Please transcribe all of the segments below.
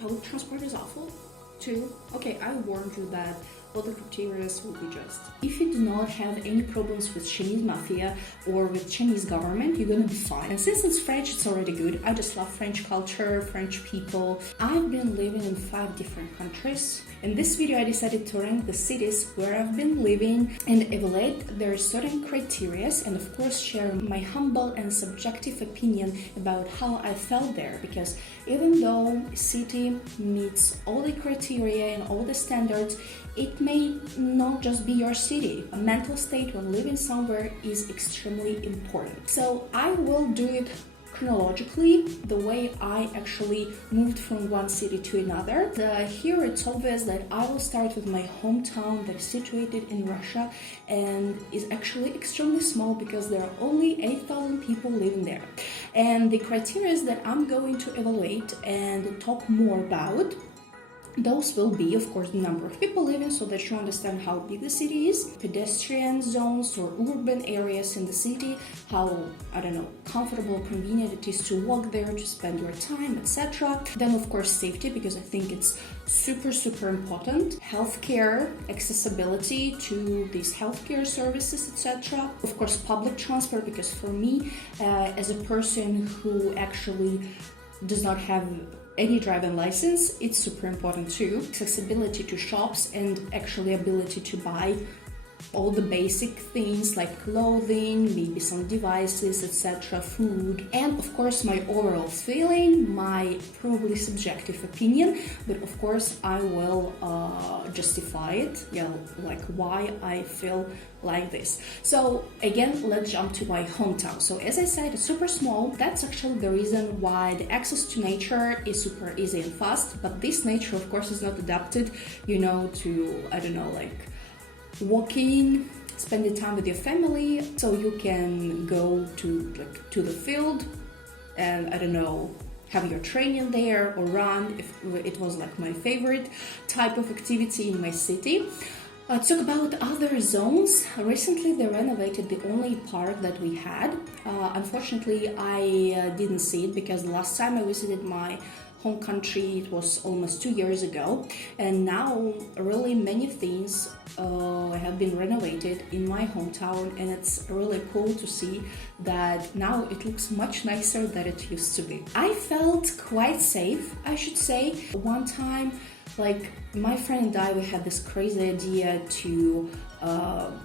Public transport is awful too. Okay, I warned you that all the criteria will be just. If you do not have any problems with Chinese mafia or with Chinese government, you're gonna be fine. And since it's French, it's already good. I just love French culture, French people. I've been living in 5 different countries. In this video, I decided to rank the cities where I've been living and evaluate their certain criteria, and of course share my humble and subjective opinion about how I felt there, because even though a city meets all the criteria and all the standards, it may not just be your city. A mental state when living somewhere is extremely important. So I will do it chronologically, the way I actually moved from one city to another. Here it's obvious that I will start with my hometown that is situated in Russia and is actually extremely small because there are only 8,000 people living there. And the criteria that I'm going to evaluate and talk more about, those will be, of course, the number of people living, so that you understand how big the city is, pedestrian zones or urban areas in the city, how, I don't know, comfortable or convenient it is to walk there, to spend your time, etc. Then, of course, safety, because I think it's super important. Healthcare, accessibility to these healthcare services, etc. Of course, public transport, because for me, as a person who actually does not have any driving license, it's super important too. Accessibility to shops and actually ability to buy all the basic things like clothing, maybe some devices, etc., food, and of course my overall feeling, my probably subjective opinion, but of course I will justify it, like why I feel like this. So again, let's jump to my hometown. So as I said, it's super small. That's actually the reason why the access to nature is super easy and fast, but this nature of course is not adapted, to, I don't know, like walking, spending time with your family, so you can go to the field and, I don't know, have your training there or run, if it was like my favorite type of activity in my city. Talk about other zones. Recently they renovated the only park that we had. Unfortunately, I didn't see it because the last time I visited my home country, it was almost 2 years ago, and now really many things have been renovated in my hometown, and it's really cool to see that now it looks much nicer than it used to be. I felt quite safe, I should say. One time, like my friend and I, we had this crazy idea to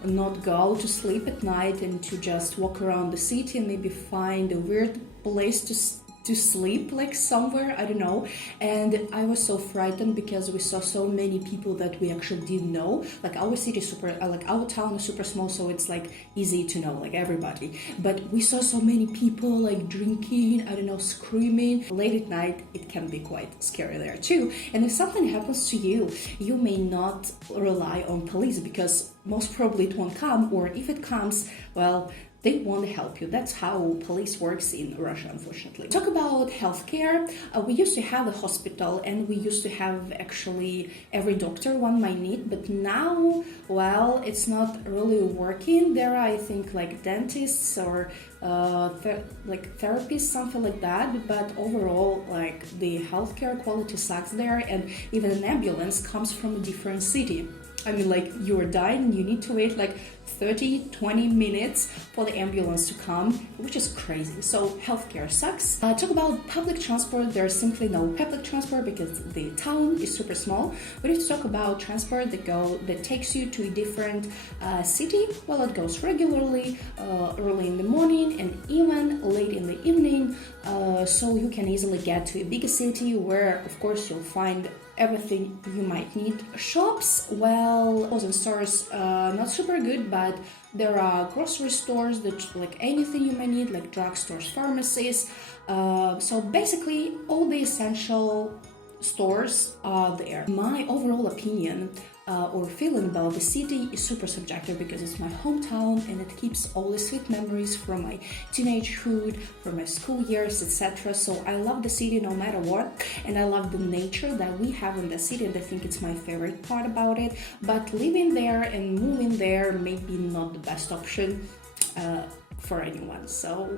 not go to sleep at night and to just walk around the city and maybe find a weird place to sleep, like somewhere, I don't know. And I was so frightened because we saw so many people that we actually didn't know. Like our city is super, like our town is super small, so it's like easy to know, like everybody. But we saw so many people like drinking, I don't know, screaming. Late at night, it can be quite scary there too. And if something happens to you, you may not rely on police because most probably it won't come, or if it comes, well, they won't help you. That's how police works in Russia, unfortunately. Talk about healthcare. We used to have a hospital and we used to have actually every doctor one might need, but now, well, it's not really working. There are, I think, like dentists or like therapists, something like that, but overall, like the healthcare quality sucks there, and even an ambulance comes from a different city. I mean, like, you're dying, you need to wait like 30-20 minutes for the ambulance to come, which is crazy. So healthcare sucks. Talk about public transport. There's simply no public transport because the town is super small. But if you talk about transport that takes you to a different city, well, it goes regularly, early in the morning and even late in the evening, so you can easily get to a bigger city where, of course, you'll find everything you might need. Shops, well, clothes and stores, not super good, but there are grocery stores that like anything you may need, like drugstores, pharmacies. So basically all the essential stores are there. My overall opinion or feeling about the city is super subjective because it's my hometown and it keeps all the sweet memories from my teenagehood, from my school years, etc. So I love the city no matter what, and I love the nature that we have in the city, and I think it's my favorite part about it. But living there and moving there may be not the best option for anyone. So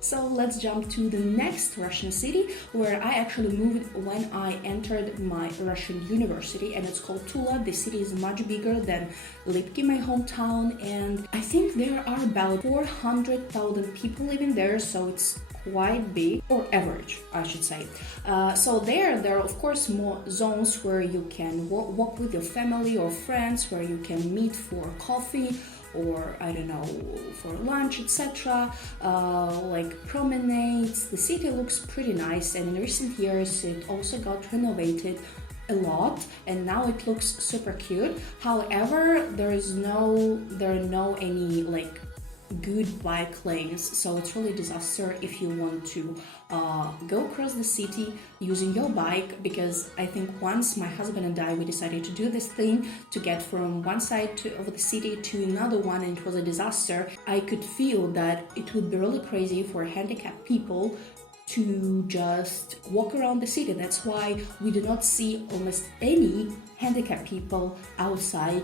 So let's jump to the next Russian city where I actually moved when I entered my Russian university, and it's called Tula. The city is much bigger than Lipki, my hometown, and I think there are about 400,000 people living there, so it's quite big, or average I should say. So there are of course more zones where you can walk with your family or friends, where you can meet for coffee or I don't know, for lunch, etc. Like promenades. The city looks pretty nice, and in recent years it also got renovated a lot, and now it looks super cute. However, there are no any like good bike lanes, so it's really a disaster if you want to go across the city using your bike, because I think once my husband and I, we decided to do this thing to get from one side of the city to another one, and it was a disaster. I could feel that it would be really crazy for handicapped people to just walk around the city. That's why we do not see almost any handicapped people outside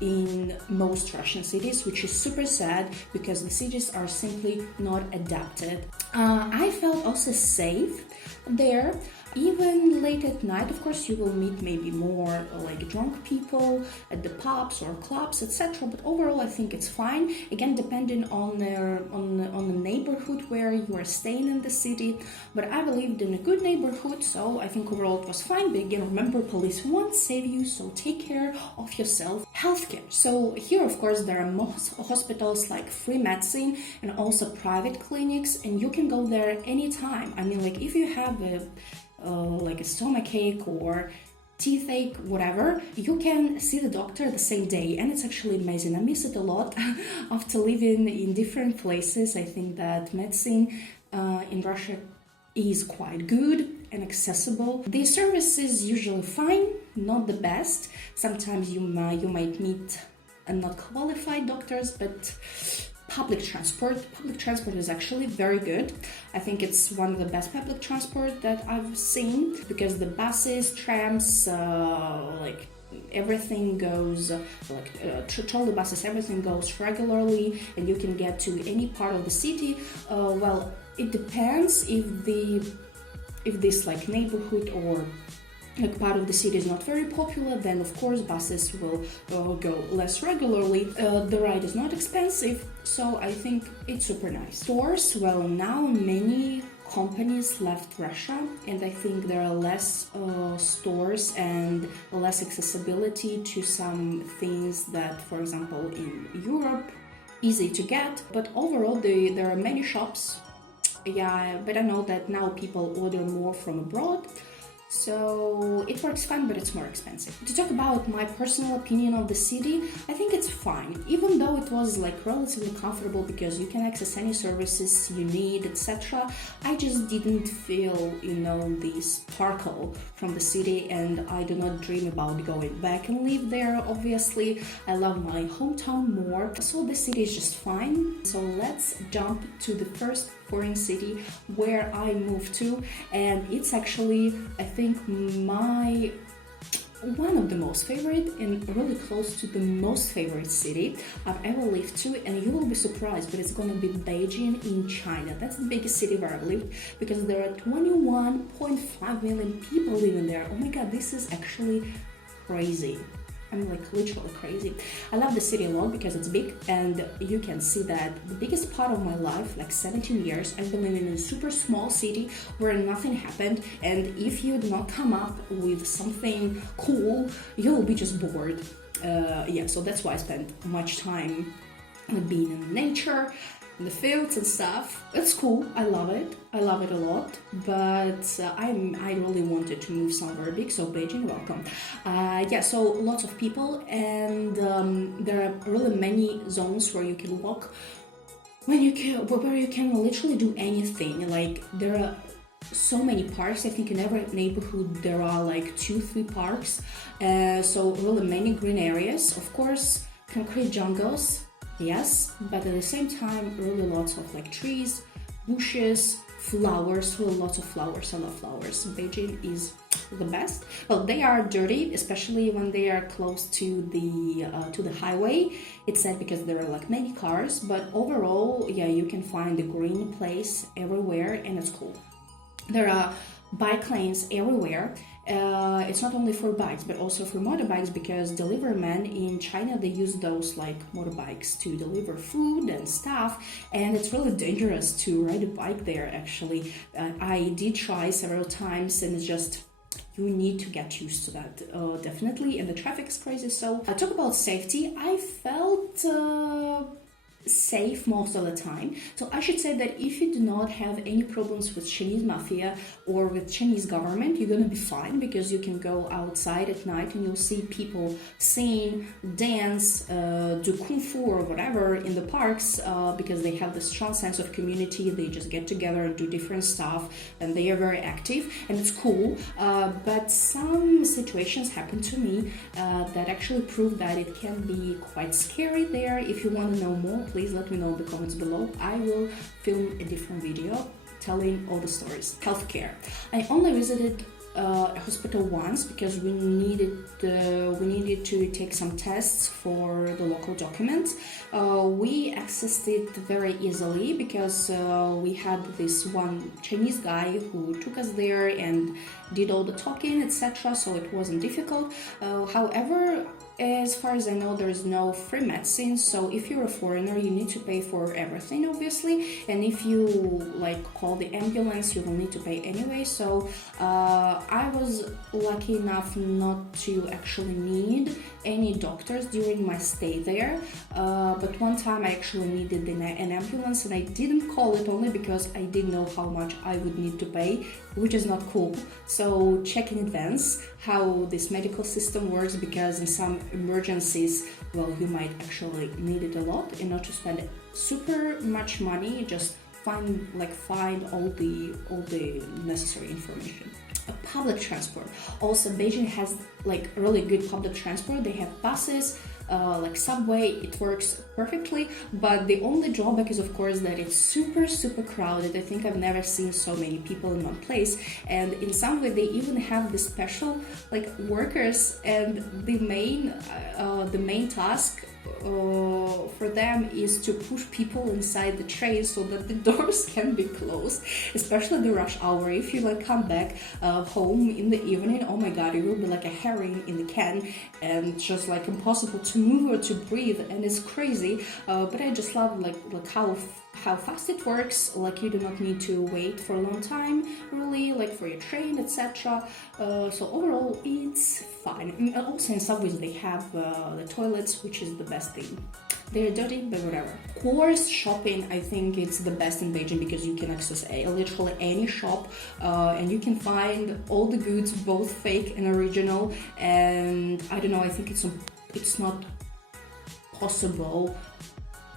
in most Russian cities, which is super sad because the cities are simply not adapted. I felt also safe there. Even late at night, of course, you will meet maybe more like drunk people at the pubs or clubs, etc. But overall, I think it's fine. Again, depending on the neighborhood where you are staying in the city. But I lived in a good neighborhood, so I think overall it was fine. But again, remember, police won't save you, so take care of yourself. Healthcare. So here, of course, there are most hospitals like free medicine and also private clinics, and you can go there anytime. I mean, like if you have like a stomach ache or teeth ache, whatever, you can see the doctor the same day, and it's actually amazing. I miss it a lot after living in different places. I think that medicine in Russia is quite good and accessible. The service is usually fine, not the best. Sometimes you might meet not qualified doctors, but public transport is actually very good. I think it's one of the best public transport that I've seen, because the buses, trams, like everything goes, trolley buses, everything goes regularly, and you can get to any part of the city. Well, it depends if this like neighborhood or like part of the city is not very popular, then of course buses will go less regularly. The ride is not expensive, so I think it's super nice. Stores, well, now many companies left Russia, and I think there are less stores and less accessibility to some things that, for example, in Europe, easy to get. But overall, there are many shops. Yeah, but I know that now people order more from abroad, so it works fine, but it's more expensive. To talk about my personal opinion of the city, I think it's fine, even though it was like relatively comfortable because you can access any services you need, etc. I just didn't feel, the sparkle from the city, and I do not dream about going back and live there, obviously. I love my hometown more, so the city is just fine. So let's jump to the first foreign city where I moved to, and it's actually, I think, one of the most favorite and really close to the most favorite city I've ever lived to, and you will be surprised, but it's gonna be Beijing in China. That's the biggest city where I've lived, because there are 21.5 million people living there. Oh my god, this is actually crazy. I mean, like literally crazy. I love the city a lot because it's big, and you can see that the biggest part of my life, like 17 years, I've been living in a super small city where nothing happened, and if you do not come up with something cool, you'll be just bored. Yeah, so that's why I spend much time being in nature, in the fields and stuff. It's cool. I love it a lot, but I really wanted to move somewhere big, so Beijing, welcome. Yeah, so lots of people, and there are really many zones where you can walk, where you can literally do anything. Like there are so many parks. I think in every neighborhood there are like 2-3 parks, so really many green areas. Of course, concrete jungles, yes, but at the same time really lots of like trees, bushes, flowers, so lots of flowers. I love flowers. Beijing is the best. Well, they are dirty, especially when they are close to the highway. It's sad because there are like many cars, but overall, yeah, you can find a green place everywhere, and it's cool. There are bike lanes everywhere. It's not only for bikes but also for motorbikes, because deliverymen in China, they use those like motorbikes to deliver food and stuff, and it's really dangerous to ride a bike there actually. I did try several times, and it's just, you need to get used to that, definitely, and the traffic is crazy. So I talk about safety. I felt safe most of the time. So I should say that if you do not have any problems with Chinese mafia or with Chinese government, you're gonna be fine, because you can go outside at night and you'll see people sing, dance, do kung fu or whatever in the parks, because they have this strong sense of community. They just get together and do different stuff, and they are very active, and it's cool. But some situations happen to me that actually prove that it can be quite scary there. If you want to know more, please let me know in the comments below. I will film a different video telling all the stories. Healthcare. I only visited a hospital once because we needed to take some tests for the local documents. We accessed it very easily because we had this one Chinese guy who took us there and did all the talking, etc. So it wasn't difficult. However, as far as I know, there is no free medicine, so if you're a foreigner, you need to pay for everything, obviously, and if you like call the ambulance, you will need to pay anyway. So I was lucky enough not to actually need any doctors during my stay there, but one time I actually needed an ambulance, and I didn't call it only because I didn't know how much I would need to pay, which is not cool. So check in advance how this medical system works, because in some emergencies, well, you might actually need it a lot, and not to spend super much money, just find all the necessary information. Public transport. Also, Beijing has like really good public transport. They have buses, like subway. It works perfectly, but the only drawback is, of course, that it's super crowded. I think I've never seen so many people in one place, and in some way they even have the special like workers, and the main task for them is to push people inside the train so that the doors can be closed, especially the rush hour. If you like come back home in the evening, oh my god, you will be like a herring in the can, and just like impossible to move or to breathe, and it's crazy. But I just love like how fast it works. Like, you do not need to wait for a long time, really, like for your train, etc. So overall, it's fine. And also in subways they have the toilets, which is the best thing. They're dirty, but whatever. Of course, shopping, I think it's the best in Beijing, because you can access literally any shop, and you can find all the goods, both fake and original. And I don't know, I think it's not possible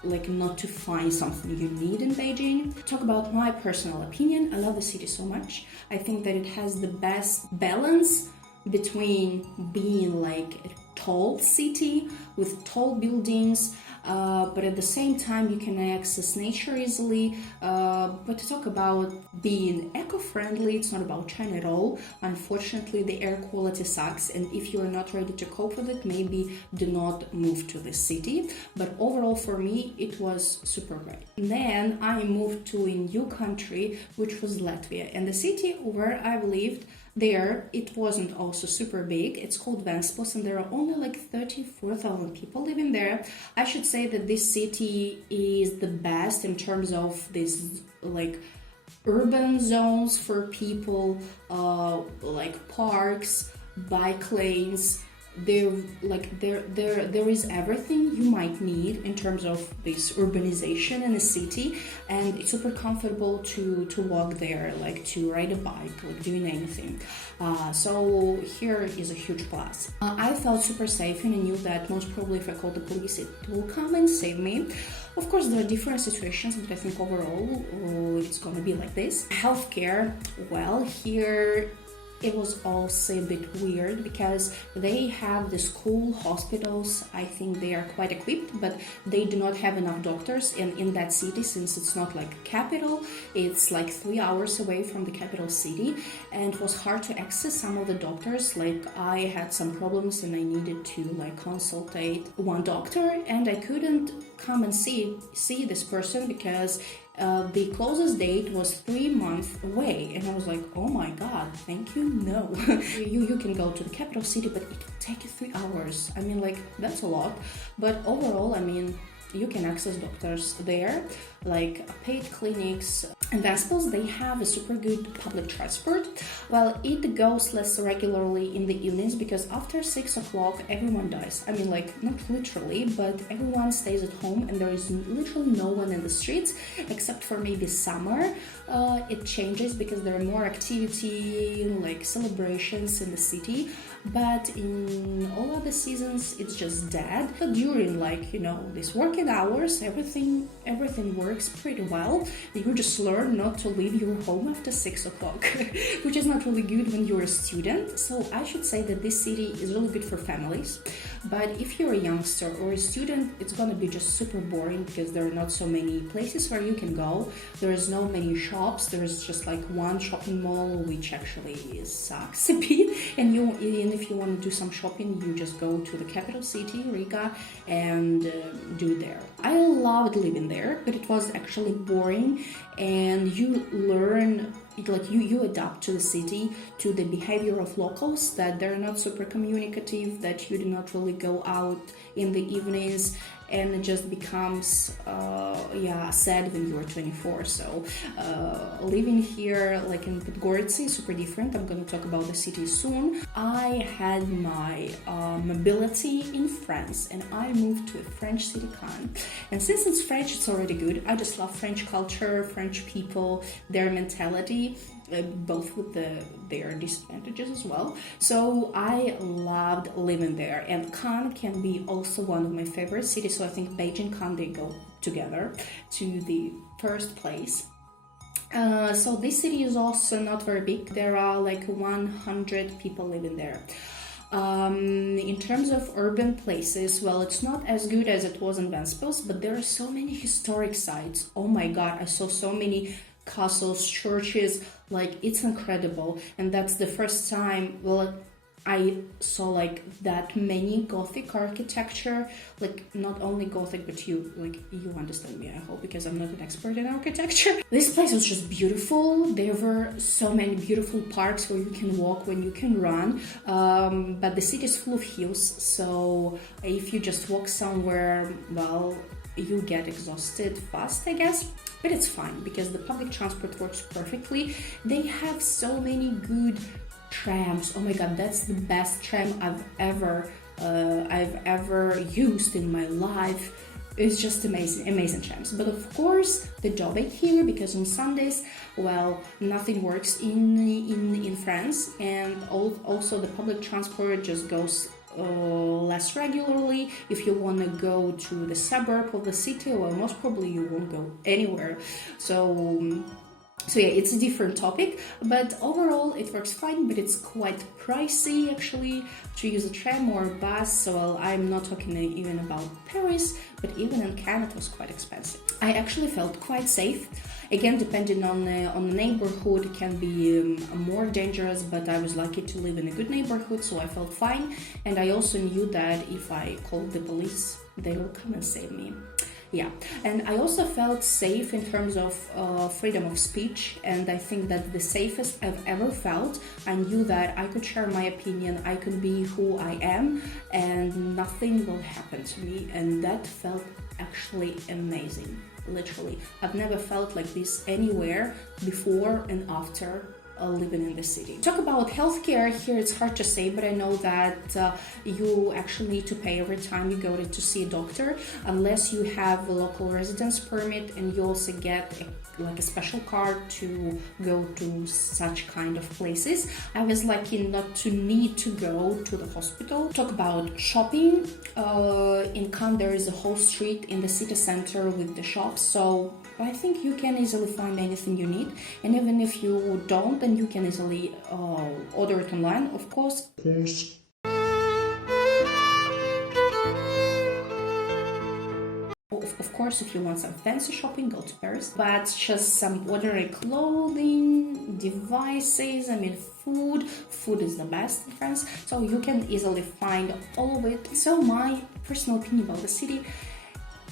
like not to find something you need in Beijing. Talk about my personal opinion. I love the city so much. I think that it has the best balance between being like a tall city with tall buildings, but at the same time you can access nature easily. But to talk about being eco-friendly, it's not about China at all. Unfortunately, the air quality sucks, and if you are not ready to cope with it, maybe do not move to the city. But overall, for me, it was super great. Then I moved to a new country, which was Latvia, and the city where I've lived there, it wasn't also super big. It's called Ventspils, and there are only like 34,000 people living there. I should say that this city is the best in terms of this like urban zones for people, like parks, bike lanes. There is everything you might need in terms of this urbanization in a city, and it's super comfortable to walk there, like to ride a bike, like doing anything. So here is a huge plus. I felt super safe, and I knew that most probably if I call the police, it will come and save me. Of course, there are different situations, but I think overall it's gonna be like this. Healthcare, well, here it was also a bit weird because they have the school hospitals. I think they are quite equipped, but they do not have enough doctors. And in that city, since it's not like capital, it's like 3 hours away from the capital city, and it was hard to access some of the doctors. Like I had some problems and I needed to like consultate one doctor, and I couldn't come and see this person because the closest date was 3 months away, and I was like, oh my god, thank you, no. you can go to the capital city, but it will take you 3 hours. I mean, like, that's a lot. But overall, I mean, you can access doctors there, like paid clinics. In Ventspils, they have a super good public transport. Well, it goes less regularly in the evenings because after 6 o'clock, everyone dies. I mean, like, not literally, but everyone stays at home and there is literally no one in the streets except for maybe summer. It changes because there are more activity, like celebrations in the city. But in all other seasons, it's just dead. But during, like, you know, these working hours, everything works pretty well. You just learn not to leave your home after 6 o'clock, which is not really good when you're a student. So I should say that this city is really good for families. But if you're a youngster or a student, it's gonna be just super boring because there are not so many places where you can go. There is no many shops. There is just like one shopping mall, which actually sucks a bit. And if you want to do some shopping, you just go to the capital city, Riga, and do it there. I loved living there, but it was actually boring, and you learn, like you adapt to the city, to the behavior of locals, that they're not super communicative, that you do not really go out in the evenings, and it just becomes sad when you're 24. So living here, like in Podgorica, is super different. I'm going to talk about the city soon. I had my mobility in France, and I moved to a French city, Caen. And since it's French, it's already good. I just love French culture, French people, their mentality, both with their disadvantages as well. So I loved living there, and Caen can be also one of my favorite cities. So I think Beijing, Caen, they go together to the first place. So this city is also not very big. There are like 100 people living there. In terms of urban places, well, it's not as good as it was in Ventspils, but there are so many historic sites. Oh my god, I saw so many castles, churches, like it's incredible. And that's the first time, well, I saw like that many Gothic architecture, like not only Gothic, but you understand me, I hope, because I'm not an expert in architecture. This place was just beautiful. There were so many beautiful parks where you can walk, when you can run, but the city is full of hills, so if you just walk somewhere, well, you get exhausted fast, I guess. But it's fine because the public transport works perfectly. They have so many good trams. Oh my god, that's the best tram I've ever used in my life. It's just amazing trams. But of course, the drawback here, because on Sundays, well, nothing works in France, and also the public transport just goes less regularly. If you want to go to the suburb of the city, well, most probably you won't go anywhere. So yeah, it's a different topic, but overall it works fine, but it's quite pricey actually to use a tram or a bus. So I'm not talking even about Paris, but even in Caen it was quite expensive. I actually felt quite safe. Again, depending on the neighborhood, it can be more dangerous, but I was lucky to live in a good neighborhood, so I felt fine. And I also knew that if I called the police, they will come and save me. Yeah, and I also felt safe in terms of freedom of speech, and I think that the safest I've ever felt. I knew that I could share my opinion, I could be who I am, and nothing will happen to me, and that felt actually amazing. Literally, I've never felt like this anywhere before and after living in the city. Talk about healthcare here, it's hard to say, but I know that you actually need to pay every time you go to see a doctor, unless you have a local residence permit, and you also get like a special card to go to such kind of places. I was lucky not to need to go to the hospital. Talk about shopping. In Caen there is a whole street in the city center with the shops, so I think you can easily find anything you need, and even if you don't, then you can easily order it online, of course. Of course, if you want some fancy shopping, go to Paris. But just some ordinary clothing, devices, food is the best in France. So you can easily find all of it. So my personal opinion about the city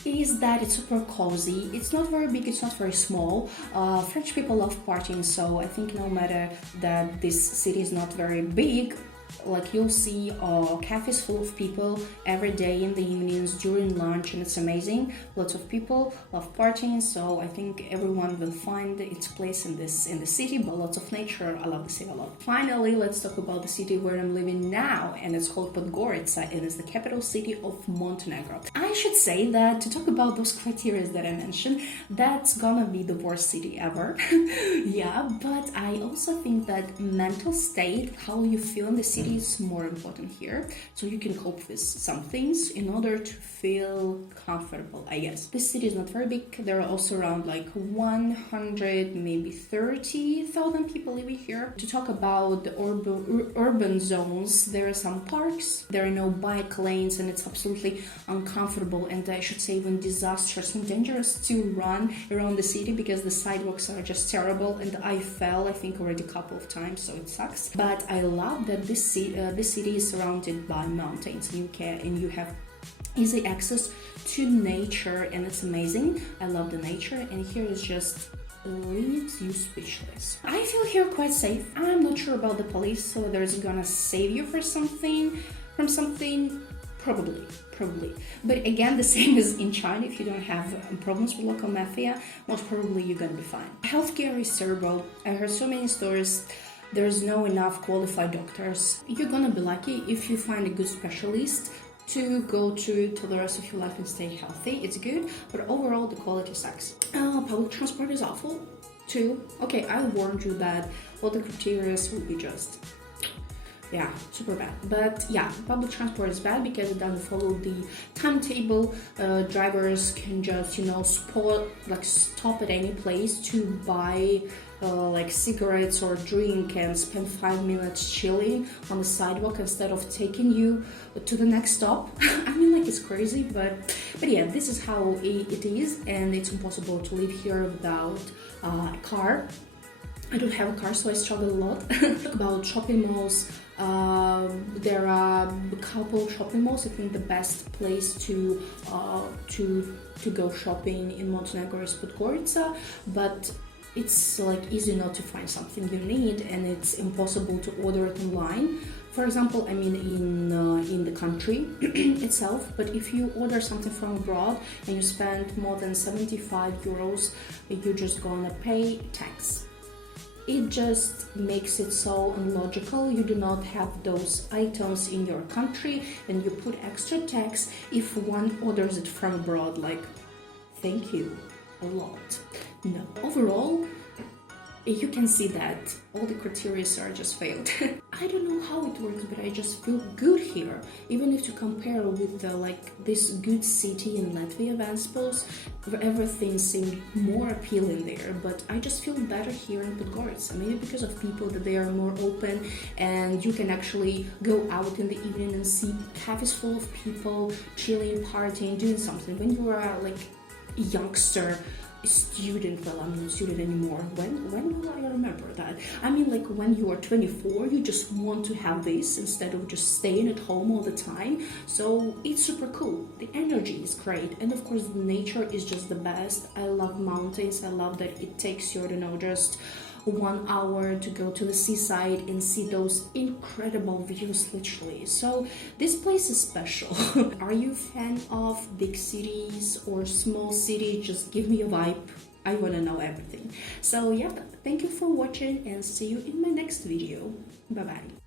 is that it's super cozy. It's not very big, it's not very small. French people love partying, so I think no matter that this city is not very big, like you'll see cafes full of people every day in the evenings during lunch, and it's amazing. Lots of people love partying, so I think everyone will find its place in the city. But lots of nature. I love the city a lot. Finally, let's talk about the city where I'm living now, and it's called Podgorica, and it's the capital city of Montenegro. I should say that to talk about those criteria that I mentioned, that's gonna be the worst city ever. Yeah, but I also think that mental state, how you feel in the city, is more important here, so you can cope with some things in order to feel comfortable, I guess. This city is not very big. There are also around like 100, maybe 30,000 people living here. To talk about the urban zones, there are some parks, there are no bike lanes, and it's absolutely uncomfortable, and I should say even disastrous and dangerous to run around the city because the sidewalks are just terrible, and I fell, I think, already a couple of times, so it sucks. But I love that this city is surrounded by mountains, and you have easy access to nature, and it's amazing. I love the nature, and here is just leaves you speechless. I feel here quite safe. I'm not sure about the police, so there's gonna save you from something, probably. But again, the same as in China. If you don't have problems with local mafia, most probably you're gonna be fine. Healthcare is terrible. I heard so many stories. There's no enough qualified doctors. You're gonna be lucky if you find a good specialist to go to the rest of your life and stay healthy. It's good, but overall the quality sucks. Public transport is awful too. Okay, I warned you that all the criteria will be just, yeah, super bad. But yeah, public transport is bad because it doesn't follow the timetable. Drivers can just, stop at any place to buy like cigarettes or drink and spend 5 minutes chilling on the sidewalk instead of taking you to the next stop. I mean, like, it's crazy, but yeah, this is how it is, and it's impossible to live here without a car. I don't have a car, so I struggle a lot. Talk about shopping malls. There are a couple shopping malls. I think the best place to go shopping in Montenegro is Podgorica, but it's like easy not to find something you need, and it's impossible to order it online. For example, I mean in the country itself, but if you order something from abroad and you spend more than 75 euros, you're just gonna pay tax. It just makes it so illogical. You do not have those items in your country and you put extra tax if one orders it from abroad. Like, thank you a lot. No. Overall, you can see that all the criteria are just failed. I don't know how it works, but I just feel good here. Even if to compare with this good city in Latvia, Ventspils, where everything seemed more appealing there, but I just feel better here in Podgorica. Maybe because of people, that they are more open and you can actually go out in the evening and see cafes full of people chilling, partying, doing something. When you are like a youngster, student, well, I'm not a student anymore. When will I remember that? I mean, like, when you are 24, you just want to have this instead of just staying at home all the time. So it's super cool. The energy is great, and of course the nature is just the best. I love mountains. I love that it takes you, just 1 hour to go to the seaside and see those incredible views, literally. So this place is special. Are you a fan of big cities or small cities? Just give me a vibe. I want to know everything. So yeah, thank you for watching and see you in my next video. Bye bye.